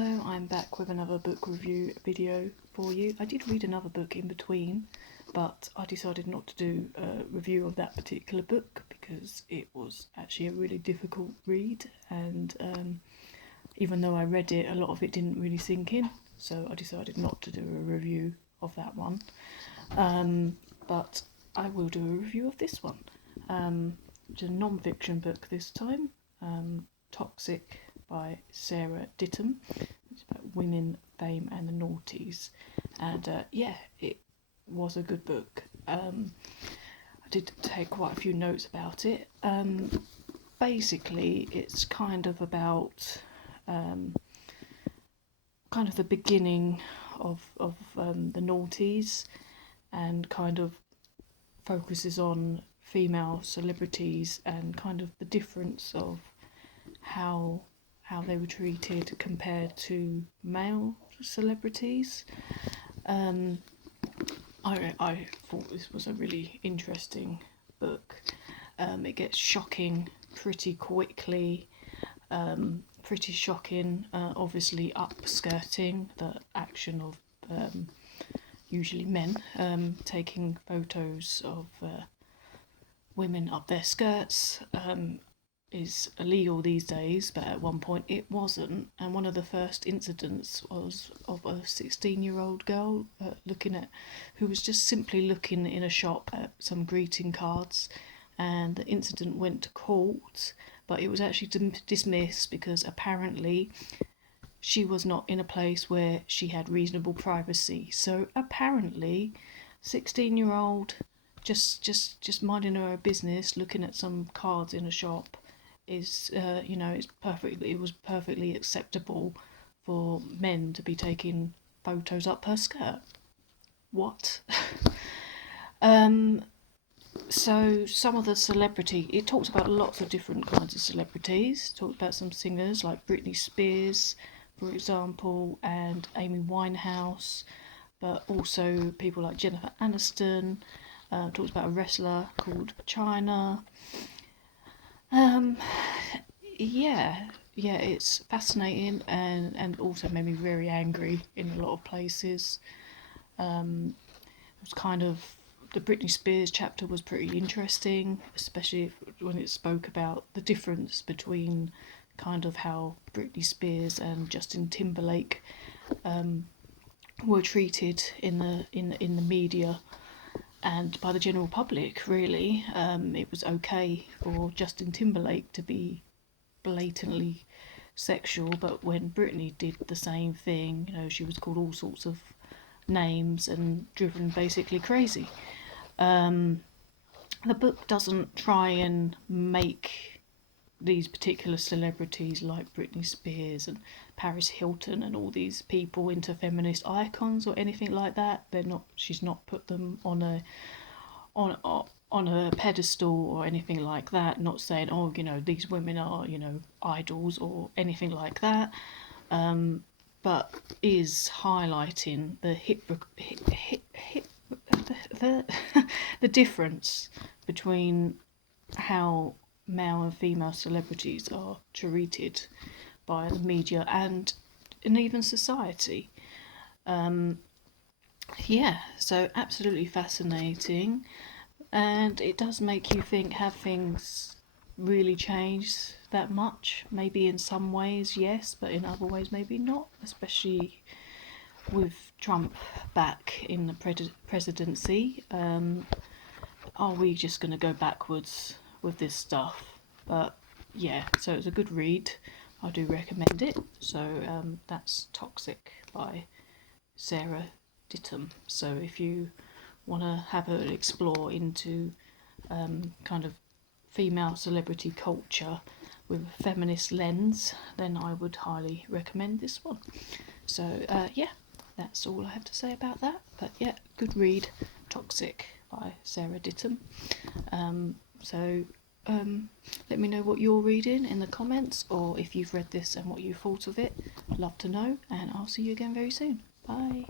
Hello, I'm back with another book review video for you. I did read another book in between, but I decided not to do a review of that particular book because it was actually a really difficult read, and even though I read it, a lot of it didn't really sink in, so I decided not to do a review of that one. But I will do a review of this one. It's a non-fiction book this time, Toxic by Sarah Ditum. It's about women, fame and the noughties, and it was a good book. I did take quite a few notes about it. Basically it's kind of about kind of the beginning of the noughties, and kind of focuses on female celebrities and kind of the difference of how they were treated compared to male celebrities. I thought this was a really interesting book. It gets shocking pretty quickly, pretty shocking, obviously upskirting the action of usually men taking photos of women up their skirts. Is illegal these days, but at one point it wasn't, and one of the first incidents was of a 16-year-old girl who was just simply looking in a shop at some greeting cards, and the incident went to court, but it was actually dismissed because apparently she was not in a place where she had reasonable privacy. So apparently 16-year-old just minding her business, looking at some cards in a shop, is it was perfectly acceptable for men to be taking photos up her skirt. What? So some of the celebrity, it talks about lots of different kinds of celebrities. It talks about some singers like Britney Spears, for example, and Amy Winehouse, but also people like Jennifer Aniston. Talks about a wrestler called China. It's fascinating, and also made me very angry in a lot of places. It was kind of, the Britney Spears chapter was pretty interesting, especially when it spoke about the difference between kind of how Britney Spears and Justin Timberlake were treated in the media and by the general public, really. It was okay for Justin Timberlake to be blatantly sexual, but when Britney did the same thing, she was called all sorts of names and driven basically crazy. The book doesn't try and make these particular celebrities like Britney Spears and Paris Hilton and all these people into feminist icons or anything like that. She's not put them on a pedestal or anything like that. Not saying, these women are, idols or anything like that. But is highlighting the difference between how male and female celebrities are treated by the media and even society. So absolutely fascinating, and it does make you think, have things really changed that much? Maybe in some ways yes, but in other ways maybe not, especially with Trump back in the presidency. Are we just going to go backwards with this stuff? But so it's a good read. I do recommend it. So that's Toxic by Sarah Ditum. So if you want to have an explore into kind of female celebrity culture with a feminist lens, then I would highly recommend this one. So that's all I have to say about that. But good read, Toxic by Sarah Ditum. Let me know what you're reading in the comments, or if you've read this and what you thought of it. I'd love to know, and I'll see you again very soon. Bye.